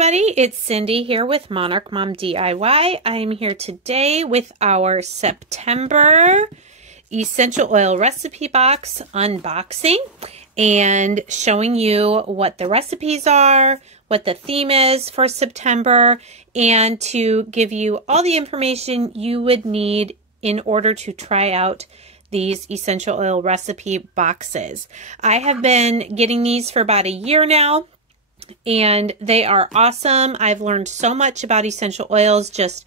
everybody, it's Cindy here with Monarch Mom DIY. I'm here today with our September essential oil recipe box unboxing and showing you what the recipes are, what the theme is for September, and to give you all the information you would need in order to try out these essential oil recipe boxes. I have been getting these for about a year now, and they are awesome. I've learned so much about essential oils just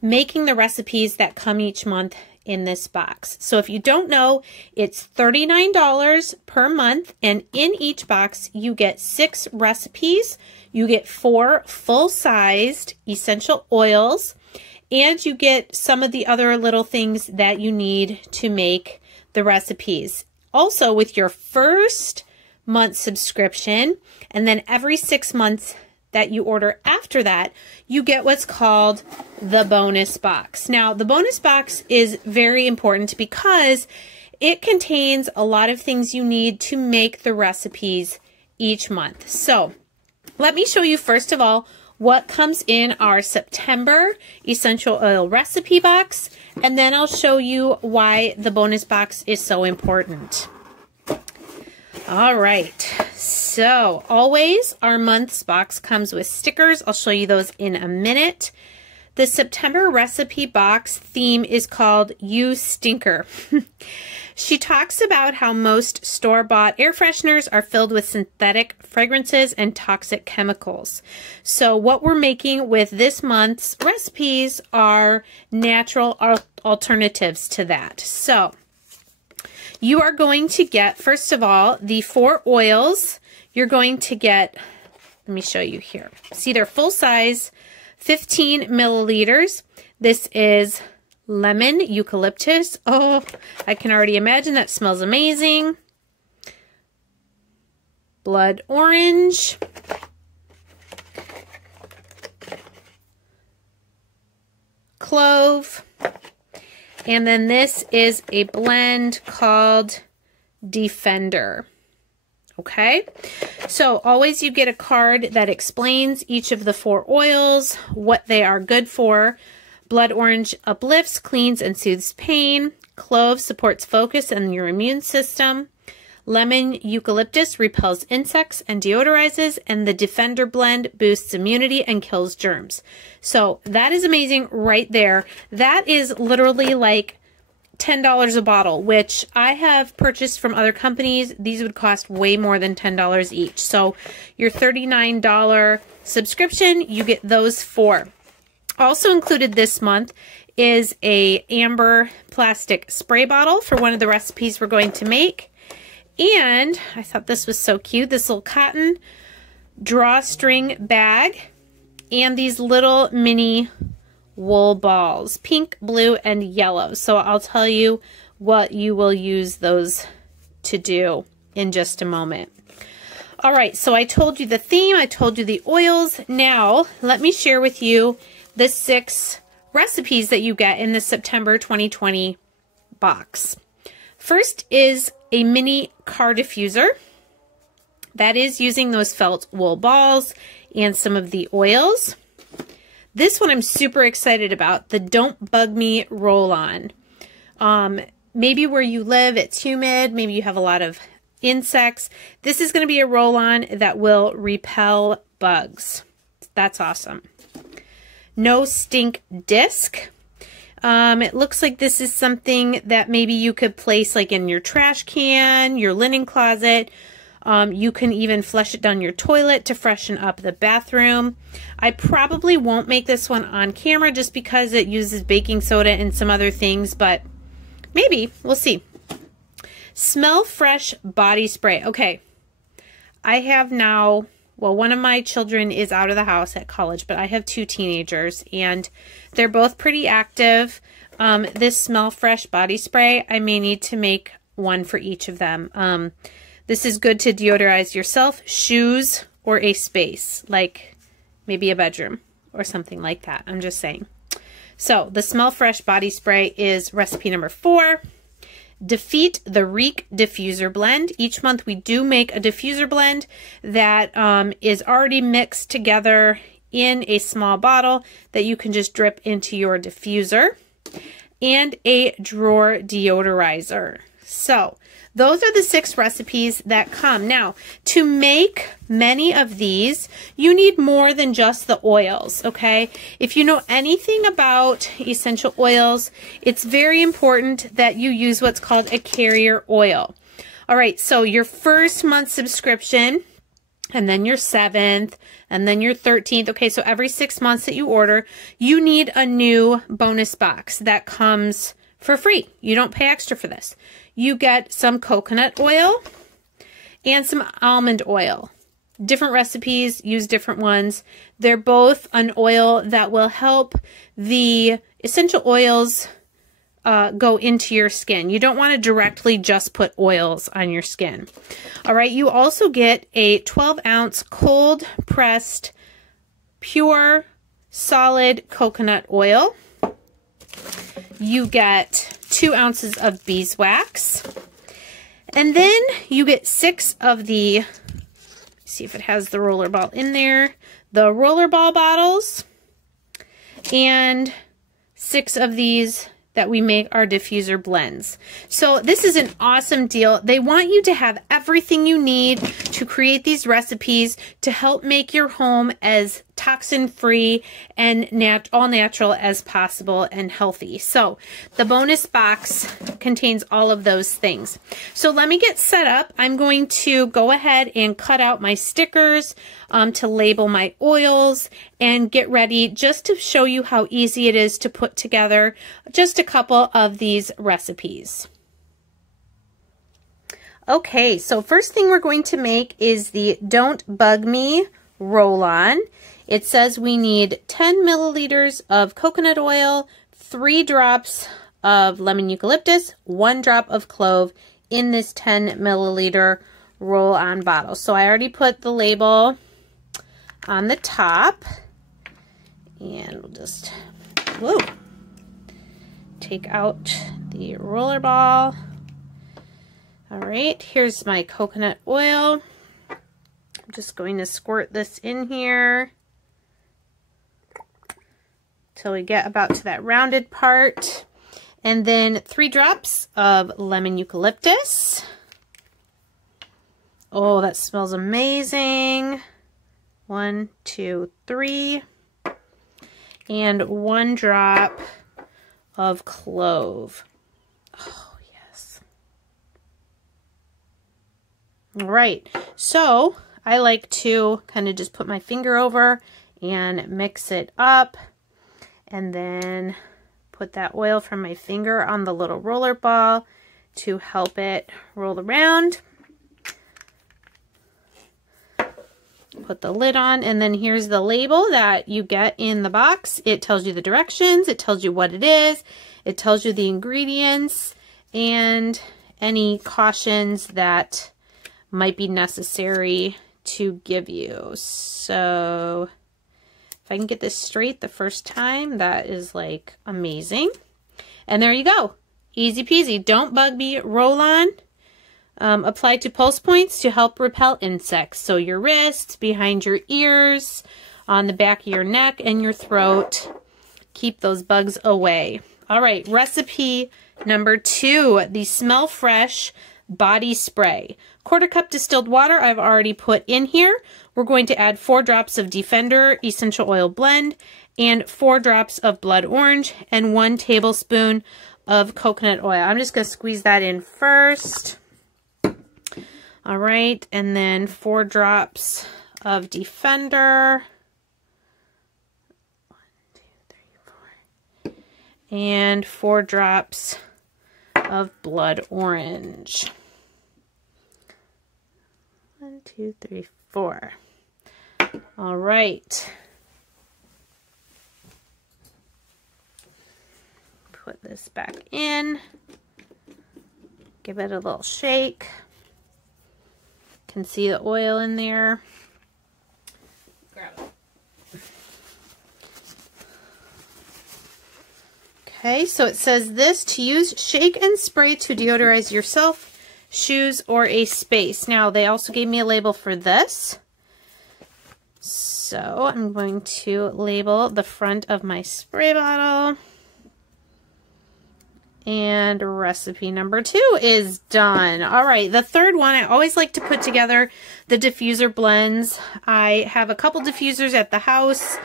making the recipes that come each month in this box. So if you don't know, it's $39 per month, and in each box you get 6 recipes. You get 4 full-sized essential oils, and you get some of the other little things that you need to make the recipes. Also, with your first month subscription, and then every 6 months that you order after that, you get what's called the bonus box. Now, the bonus box is very important because it contains a lot of things you need to make the recipes each month. So let me show you first of all what comes in our September essential oil recipe box, and then I'll show you why the bonus box is so important. All right, so always our month's box comes with stickers. I'll show you those in a minute. The September recipe box theme is called You Stinker. She talks about how most store-bought air fresheners are filled with synthetic fragrances and toxic chemicals. So what we're making with this month's recipes are natural alternatives to that. So you are going to get, first of all, the 4 oils. You're going to get, let me show you here. See, they're full size, 15 milliliters. This is lemon eucalyptus. Oh, I can already imagine that smells amazing. Blood orange. Clove. And then this is a blend called Defender. Okay, so always you get a card that explains each of the 4 oils, what they are good for. Blood orange uplifts, cleans, and soothes pain. Clove supports focus and your immune system. Lemon eucalyptus repels insects and deodorizes, and the Defender blend boosts immunity and kills germs. So that is amazing right there. That is literally like $10 a bottle, which I have purchased from other companies. These would cost way more than $10 each. So your $39 subscription, you get those 4. Also included this month is a amber plastic spray bottle for one of the recipes we're going to make. And I thought this was so cute, this little cotton drawstring bag and these little mini wool balls, pink, blue, and yellow. So I'll tell you what you will use those to do in just a moment. All right, so I told you the theme, I told you the oils. Now, let me share with you the 6 recipes that you get in the September 2020 box. First is a mini car diffuser. That is using those felt wool balls and some of the oils. This one I'm super excited about, the Don't Bug Me roll-on. Maybe where you live, it's humid, maybe you have a lot of insects. This is going to be a roll-on that will repel bugs. That's awesome. No Stink disc. It looks like this is something that maybe you could place like in your trash can, your linen closet. You can even flush it down your toilet to freshen up the bathroom. I probably won't make this one on camera just because it uses baking soda and some other things, but maybe, we'll see. Smell Fresh body spray. Okay, I have now, well, one of my children is out of the house at college, but I have 2 teenagers and they're both pretty active. This Smell Fresh body spray, I may need to make one for each of them. This is good to deodorize yourself, shoes, or a space, like maybe a bedroom or something like that. I'm just saying. So the Smell Fresh body spray is recipe number 4. Defeat the Reek Diffuser Blend. Each month we do make a diffuser blend that is already mixed together in a small bottle that you can just drip into your diffuser. And a drawer deodorizer. So those are the 6 recipes that come. Now, to make many of these, you need more than just the oils, okay? If you know anything about essential oils, it's very important that you use what's called a carrier oil. All right, so your first month subscription, and then your 7th, and then your 13th. Okay, so every 6 months that you order, you need a new bonus box that comes for free. You don't pay extra for this. You get some coconut oil and some almond oil. Different recipes, use different ones. They're both an oil that will help the essential oils go into your skin. You don't want to directly just put oils on your skin. All right, you also get a 12-ounce cold pressed pure solid coconut oil. You get 2 ounces of beeswax. And then you get 6 of the, see if it has the rollerball in there, the rollerball bottles, and 6 of these that we make our diffuser blends. So this is an awesome deal. They want you to have everything you need to create these recipes to help make your home as toxin-free and all natural as possible and healthy. So the bonus box contains all of those things. So let me get set up. I'm going to go ahead and cut out my stickers to label my oils and get ready just to show you how easy it is to put together just a couple of these recipes. Okay, so first thing we're going to make is the Don't Bug Me roll-on. It says we need 10 milliliters of coconut oil, 3 drops of lemon eucalyptus, 1 drop of clove in this 10 milliliter roll-on bottle. So I already put the label on the top, and we'll just take out the roller ball. All right, here's my coconut oil. I'm just going to squirt this in here till we get about to that rounded part. And then 3 drops of lemon eucalyptus. Oh, that smells amazing. 1, 2, 3. And 1 drop of clove. Oh, yes. All right, so I like to kind of just put my finger over and mix it up, and then put that oil from my finger on the little roller ball to help it roll around. Put the lid on, and then here's the label that you get in the box. It tells you the directions, it tells you what it is, it tells you the ingredients, and any cautions that might be necessary to give you. So if I can get this straight the first time, that is like amazing. And there you go. Easy peasy. Don't Bug Me roll-on. Apply to pulse points to help repel insects. So your wrists, behind your ears, on the back of your neck and your throat. Keep those bugs away. All right, recipe number 2, the Smell Fresh body spray. 1/4 cup distilled water I've already put in here. We're going to add 4 drops of Defender essential oil blend and 4 drops of blood orange and 1 tablespoon of coconut oil. I'm just going to squeeze that in first. All right, and then 4 drops of Defender. 1, 2, 3, 4. And 4 drops of blood orange. 1, 2, 3, 4. All right. Put this back in. Give it a little shake. Can see the oil in there. Grab it. Okay, so it says this, to use, shake and spray to deodorize yourself, shoes, or a space. Now, they also gave me a label for this. So I'm going to label the front of my spray bottle. And recipe number 2 is done. All right, the third one, I always like to put together the diffuser blends. I have a couple diffusers at the house.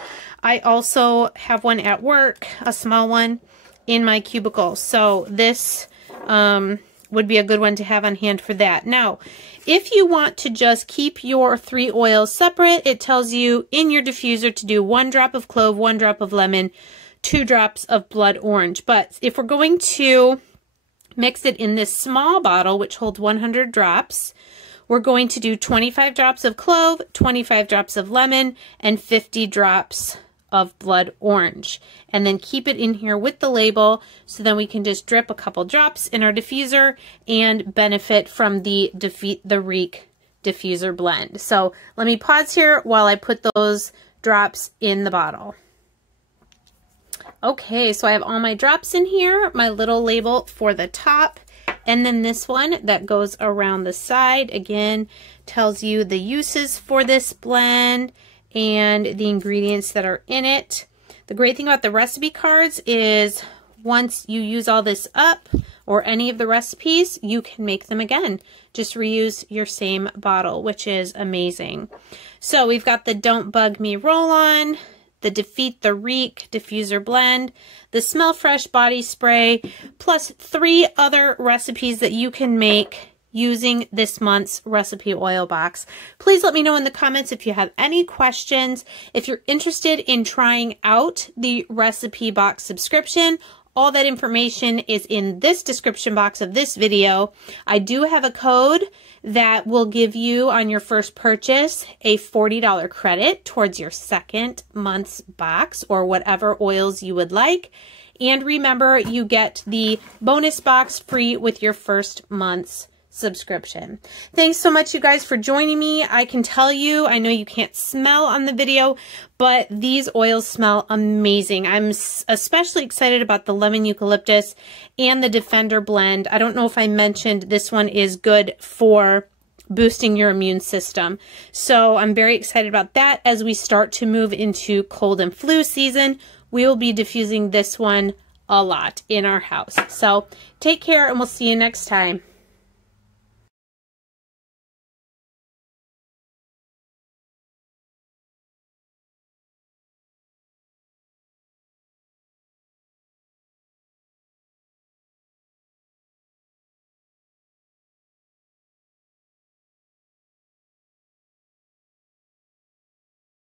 I also have one at work, a small one in my cubicle. So this would be a good one to have on hand for that. Now, if you want to just keep your 3 oils separate, it tells you in your diffuser to do 1 drop of clove, 1 drop of lemon, 2 drops of blood orange. But if we're going to mix it in this small bottle, which holds 100 drops, we're going to do 25 drops of clove, 25 drops of lemon, and 50 drops of blood orange. And then keep it in here with the label, so then we can just drip a couple drops in our diffuser and benefit from the Reek diffuser blend. So let me pause here while I put those drops in the bottle. Okay, so I have all my drops in here, my little label for the top, and then this one that goes around the side, again, tells you the uses for this blend and the ingredients that are in it. The great thing about the recipe cards is once you use all this up, or any of the recipes, you can make them again. Just reuse your same bottle, which is amazing. So we've got the Don't Bug Me roll-on, the Defeat the Reek diffuser blend, the Smell Fresh body spray, plus 3 other recipes that you can make using this month's recipe oil box. Please let me know in the comments if you have any questions. If you're interested in trying out the recipe box subscription, all that information is in this description box of this video. I do have a code that will give you on your first purchase a $40 credit towards your second month's box, or whatever oils you would like. And remember, you get the bonus box free with your first month's subscription. Thanks so much, you guys, for joining me. I can tell you, I know you can't smell on the video, but these oils smell amazing. I'm especially excited about the lemon eucalyptus and the Defender blend. I don't know if I mentioned this one is good for boosting your immune system. So I'm very excited about that. As we start to move into cold and flu season, we will be diffusing this one a lot in our house. So take care, and we'll see you next time.